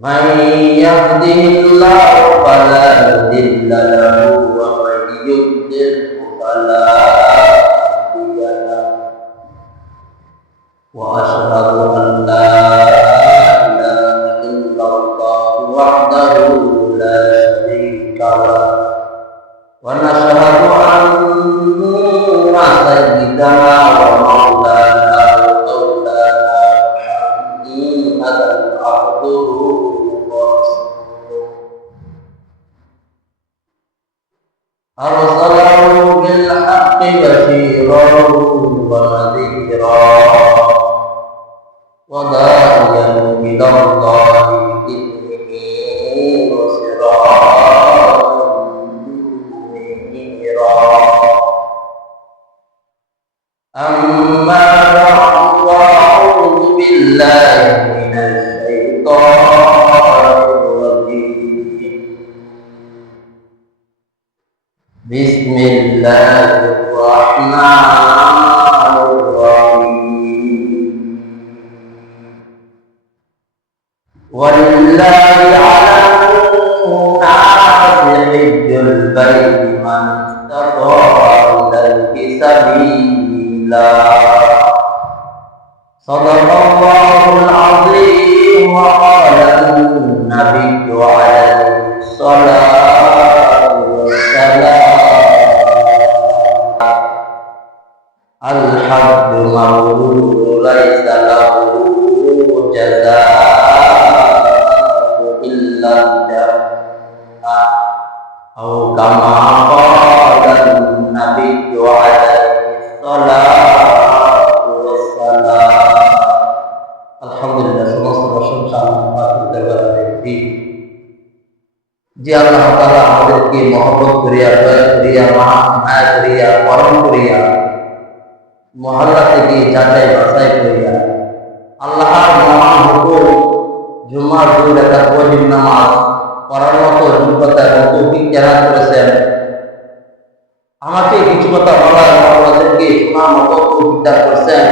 من يهده الله فلا مضل له ومن يضلل فلا بسم আমাদেরকে মহব্বত করিয়া, দয়া করিয়া, মায়া করিয়া পরম করিয়া, মহল্লা থেকে যাচাই বাছাই করিয়া, আল্লাহর মহান হুকুম, জুমার দুই রাকাত ওয়াজিব নামাজ, পড়ার যোগ্যতা এবং তৌফিক জানা করেছেন। আমাকে কিছু কথা বলার আপনাদেরকে শোনার মতো তৌফিক করছেন।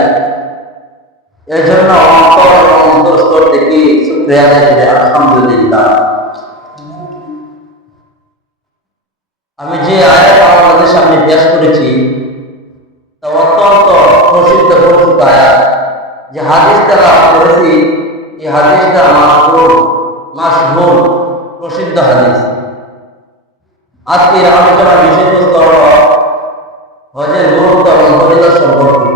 এর জন্য অন্তর এবং অন্তরস্তর থেকে শুক্রিয়া করি। আলহামদুলিল্লাহ। আমি যে আয়াত আমাদের সামনে পেশ করেছি, তা অত্যন্ত প্রসিদ্ধ পরিচিত আয়াত। যে হাদিস দ্বারা করেছি এই হাদিসটা মাসভুল মাসভুল প্রসিদ্ধ হাদিস। আজকের আলোচনার বিষয়বস্তু হল হজের গুরুত্ব এবং পরিদর্শন সম্পর্কে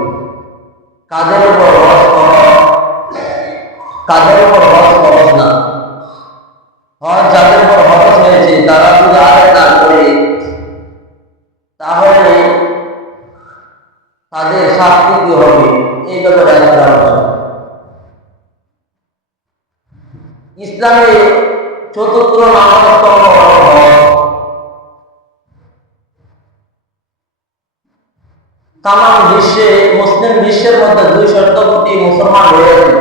চতুর্থ নামস্তম্ভ হল হজ তাম বিশ্বে মুসলিম বিশ্বের মধ্যে দুই শত কোটি মুসলমান রয়েছে।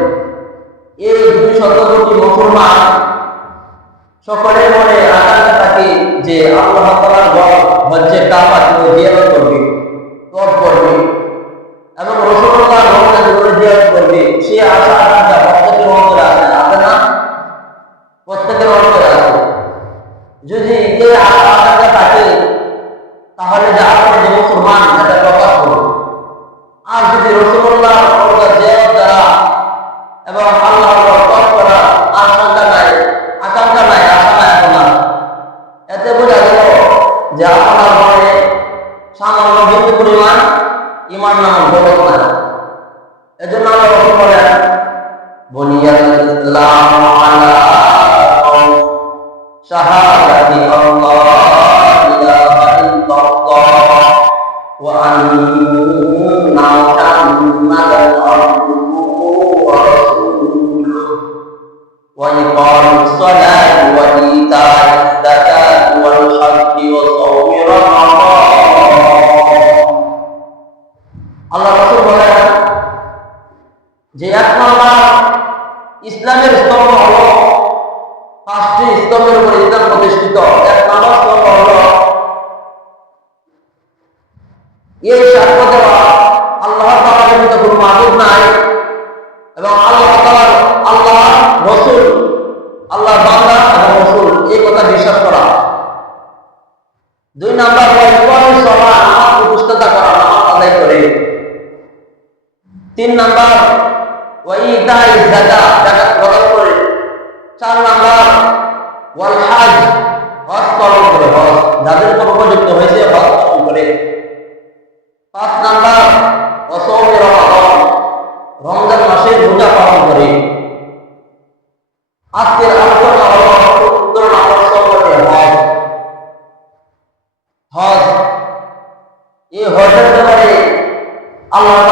এই দুই শত কোটি মুসলমান সকলের মনে আকাঙ্ক্ষা থাকে যে আল্লাহ তালার ঘর হজ্জে কাবা তিনি জিয়ারত করবে তপ করবে উপরে ইসলাম প্রতিষ্ঠিত। এক নামাজ হল। এই আল্লাহ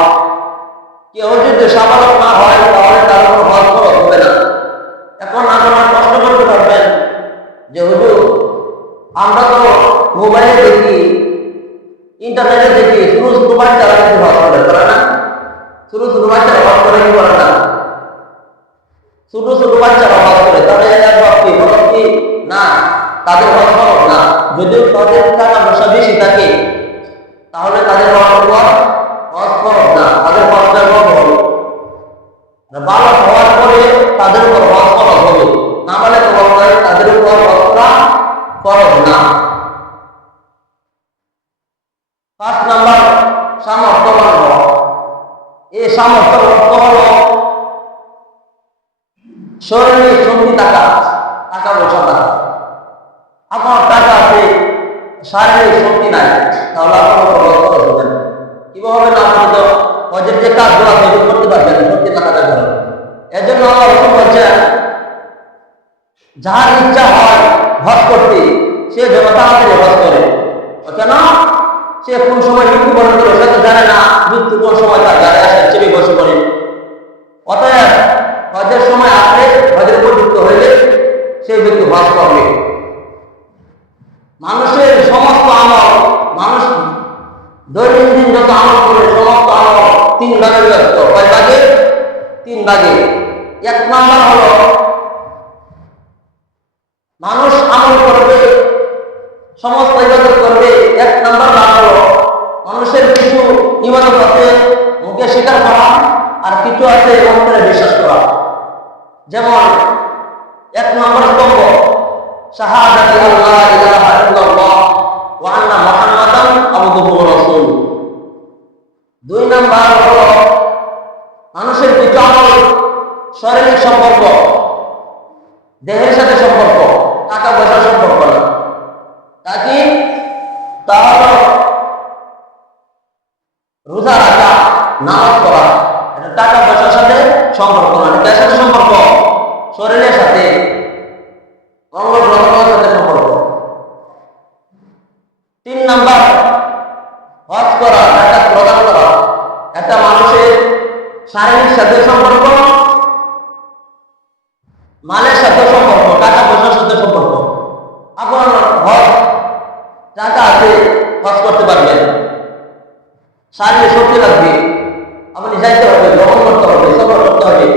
গ্রহণ করতে হবে। সবর করতে হবে।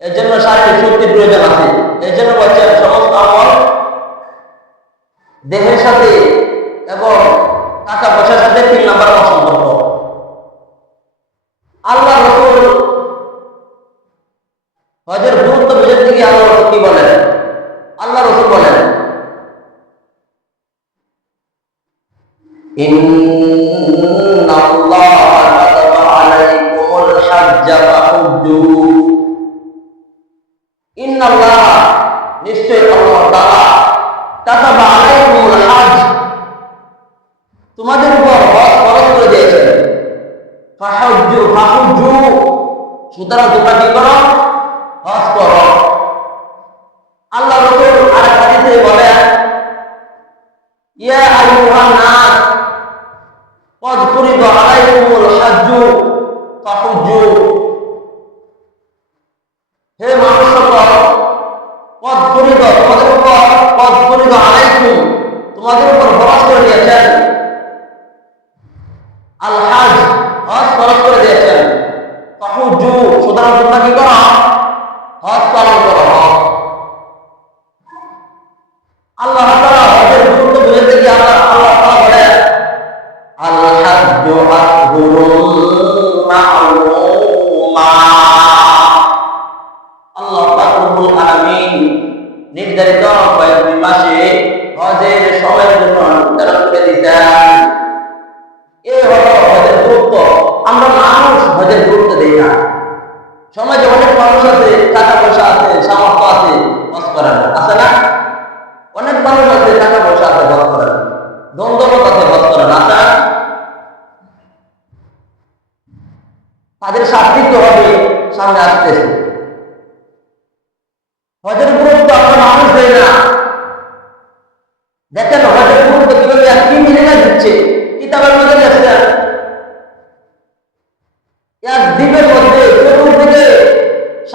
এর জন্য শারীরিক শক্তির প্রয়োজন আছে এর জন্য বলছেন, সমস্ত আমল দেহের সাথে সুতরাং তোমরা কি করো? হজ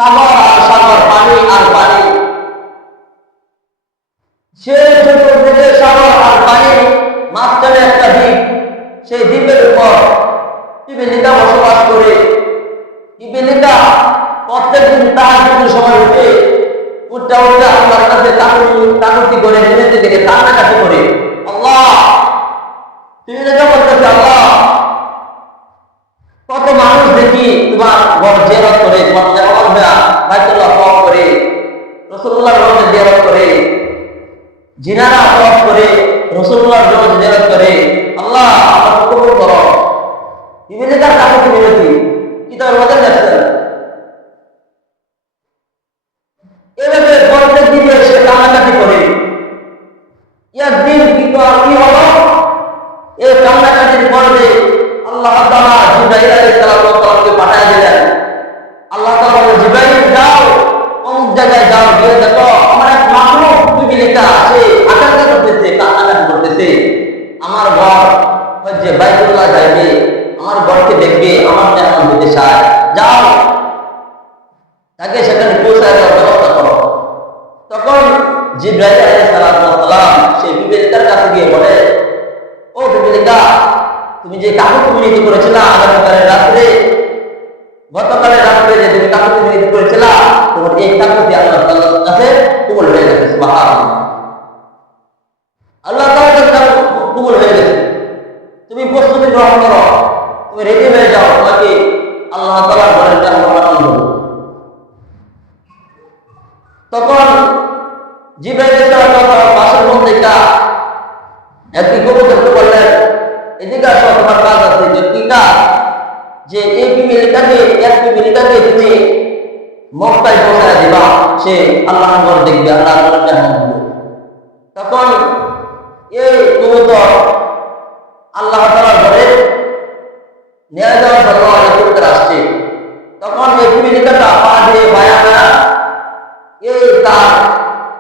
সাগর আর সাগর, পানি আর পানি। সেই ছোট থেকে সাগর আর পানি, মাঝখানে একটা দ্বীপ, সেই দ্বীপের উপর ইবেলিকা বসবাস করে। ইবেলিকা প্রত্যেক দিন তার কিছু সময় উঠে উঠটা উঠটা আল্লাহর কাছে তাকুতি করে নিজেদের দিকে কান্নাকাটি করে। আল্লাহ, তুমি রেখা বলতেছে, আল্লাহ, কত মানুষ দেখি তোমার ঘর জেরত করে তোমার আমরা বাইতুল্লাহ তওয়াফ করে রসুল্লাহর রোজ জিয়ারত করে, জিনারা তওয়াফ করে রসুল্লাহর রোজ জিয়ারত করে, আল্লাহ আমার কবুল করো। ইবনে তার কাছে বিরতি, কি তার রোজা যাচ্ছে এভাবে প্রত্যেক দিনে সে কান্নাকাটি করে। ইয়ার দিন কিন্তু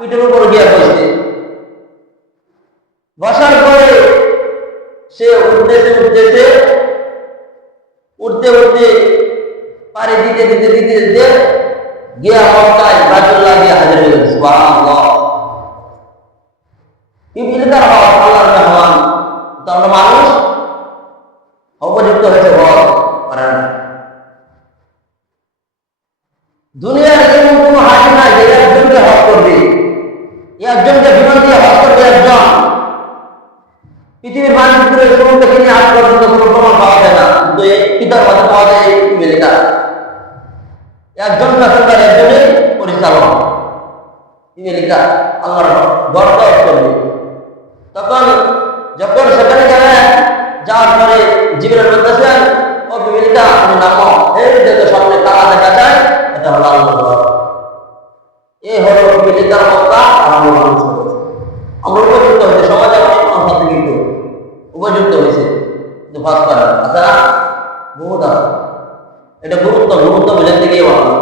পিঠের উপর গিয়া বসছে বসার পরে সে উঠতেছে উঠতেছে। উঠতে উঠতে পারে দিতে দিতে দিতে দিতে গিয়া মক্কায় বাজুল্লাহ গিয়ে হাজির হয়ে গেছে ইবলিস তার আল্লাহর মেহমান মানুষ অপযুক্ত হয়েছে বল তিনি এটা আল্লাহর বরকত করবে। তখন যখন সেখানে গেলেন, যাওয়ার পরে জীবনের বলতেছেন, ও বিবিটা আপনি নামো। এই যে তো সামনে তারা দেখা যায়, এটা হলো আল্লাহ এই হলো বিবিটার কথা আমরা মানুষ আমরা উপযুক্ত হয়েছে, সমাজে অনেক মানুষ হাতে কিন্তু উপযুক্ত হয়েছে, কিন্তু ভাত করার তাছাড়া বহুত এটা গুরুত্ব গুরুত্ব বোঝাতে গিয়ে বলা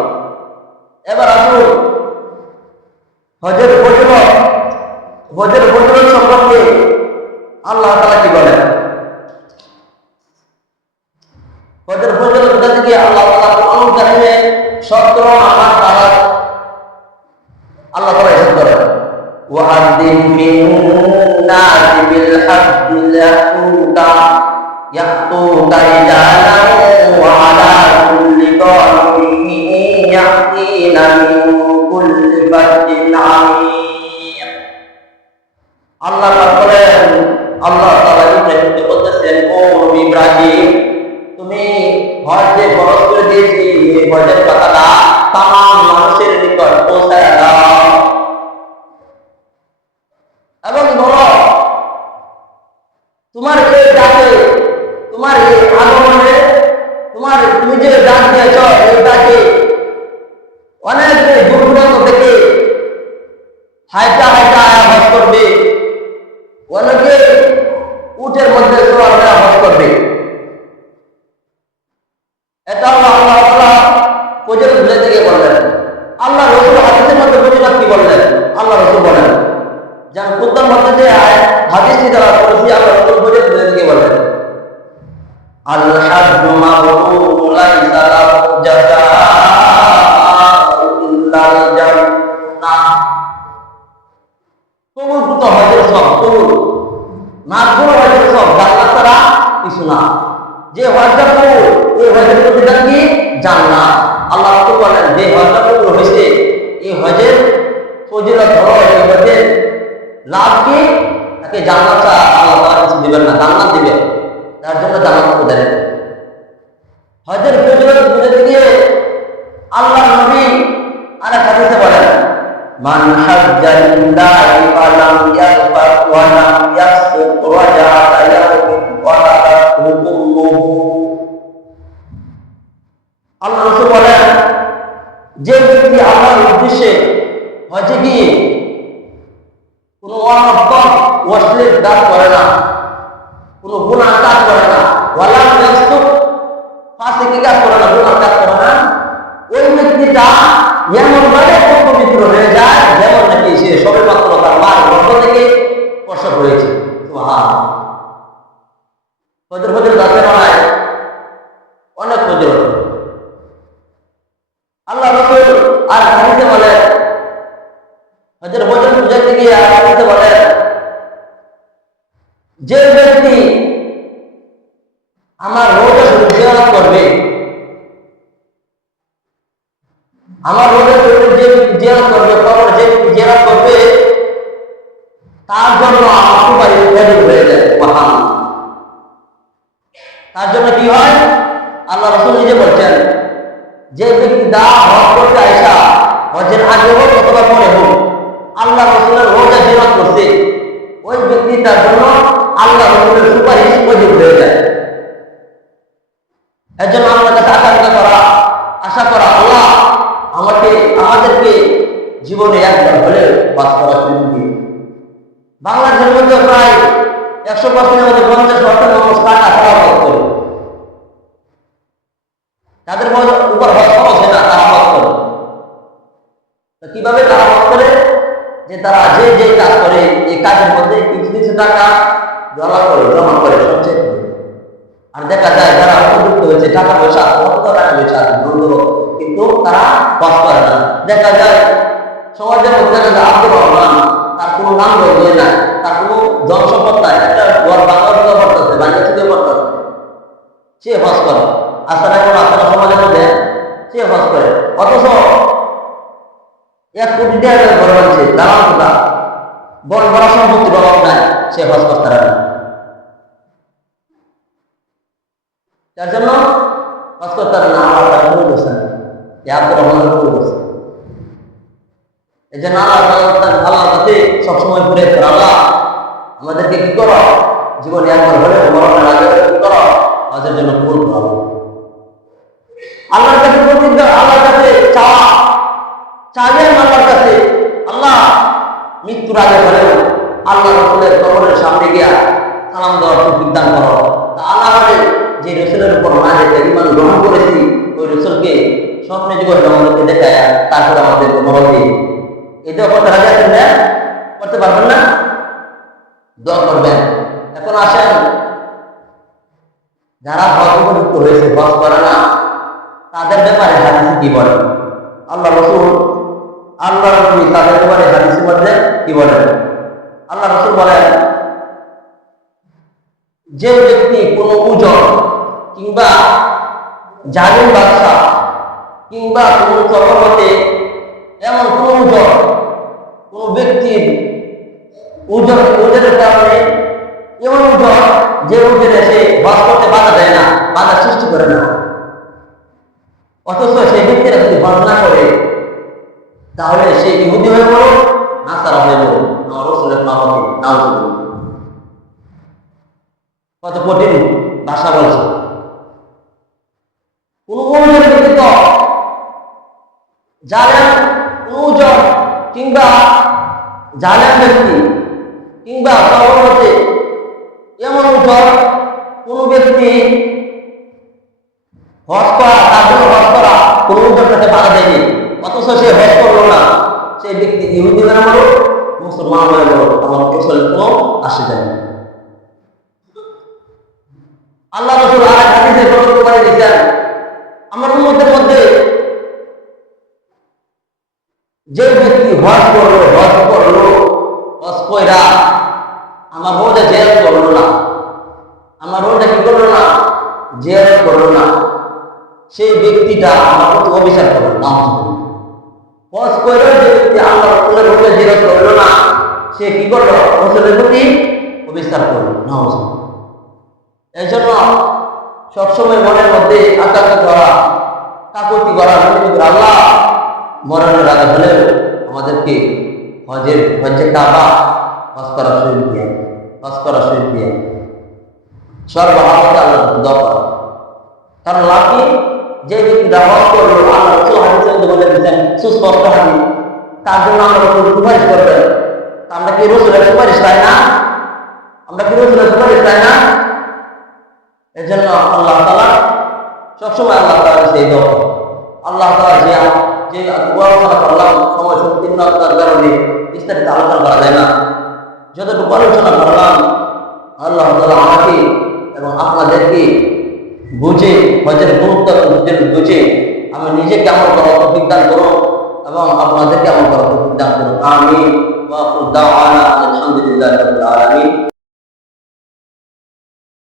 করো وأذن في الناس بالحق يأتوك يأتوك رجالا وعلى كل ضامر يأتين من كل فج عميق الله বলেন আল্লাহ তাআলা ইব্রাহিমকে বলতেছেন ও ইব্রাহিম তুমি হজ যে ফরজ করে দিয়েছি এই হজের কথাটা তাম মানুষের নিকট হাইটা হাইটা আয়া হজ করবে। Janda, di palang yang berwarna হয়েছে ব্যক্তি তার জন্য আল্লাহ রসুলের সুপারিশ অজিব হয়ে যায়। এর জন্য আল্লাহ যে ওজনে সে বাস করতে বাধা দেয় না, বাধা সৃষ্টি করে না। অথচ সেই ব্যক্তিরা যদি বাস না করে, তাহলে সে ইহুদি হয়ে বলো নাসারা হয়ে বলো আমার রসুলের নামকে নাম কত কঠিন ভাষা বলছে কোন ওজন ব্যতীত জালেম কোন কিংবা জালেম ব্যক্তি কিংবা সর্বমতে এমন উপর কোন ব্যক্তি হজ করা, তার জন্য হজ করা কোন উঠর তাকে বাধা দেয়নি। অথচ সে হজ করল না। সেই ব্যক্তি ইহুদি মানে মুসলমান মানে আমার কোনো আসে আল্লাহ রসুল আর করে দিয়েছেন আমার উম্মতের মধ্যে যে ব্যক্তি হজ করল হজ করল হজ কইরা আমার বউটা জেয়ারত করল না আমার বউটা কি করল না জেয়ারত করল না সেই ব্যক্তিটা আমার প্রতি অভিশাপ করল না হজ কইরা যে ব্যক্তি আল্লাহ রসুলের বউটা জেয়ারত করল না সে কি করল রসুলের প্রতি অভিশাপ করল না এই জন্য সবসময় মনের মধ্যে আকাঙ্ক্ষা করা কাকুতি করা মনে করি, আল্লাহ মরণের আগে হলেও আমাদেরকে হজের হজ্জে কাবা হজ করা শরীর দিয়ে হজ করা শরীর দিয়ে সর্বহামতে আল্লাহ দোয়া কারণ লাভ কি যে ব্যক্তিরা হজ করল আল্লাহ রসুল হাদিসের মধ্যে দিয়েছেন, সুস্পষ্ট হাদিস। তার জন্য আমরা রসুল সুপারিশ করবেন তা আমরা কি রসুলের সুপারিশ চাই না? আমরা কি রসুলের সুপারিশ চাই না? জন্য আল্লাহ তালা সবসময় আল্লাহ তালা সেই দোয়া আল্লাহ তালা যে যে আলোচনা করলাম, সময় সংকীর্ণতার কারণে বিস্তারিত আলোচনা করা যায় না। যতটুকু আলোচনা করলাম, আল্লাহ তালা আমাকে এবং আপনাদেরকে বুঝে হজের গুরুত্ব বুঝে আমি নিজে কেমন করার দান করুন এবং আপনাদের কেমন করার দান করুন। আমি দাওয়ানা আলহামদুলিল্লাহ আলামিন।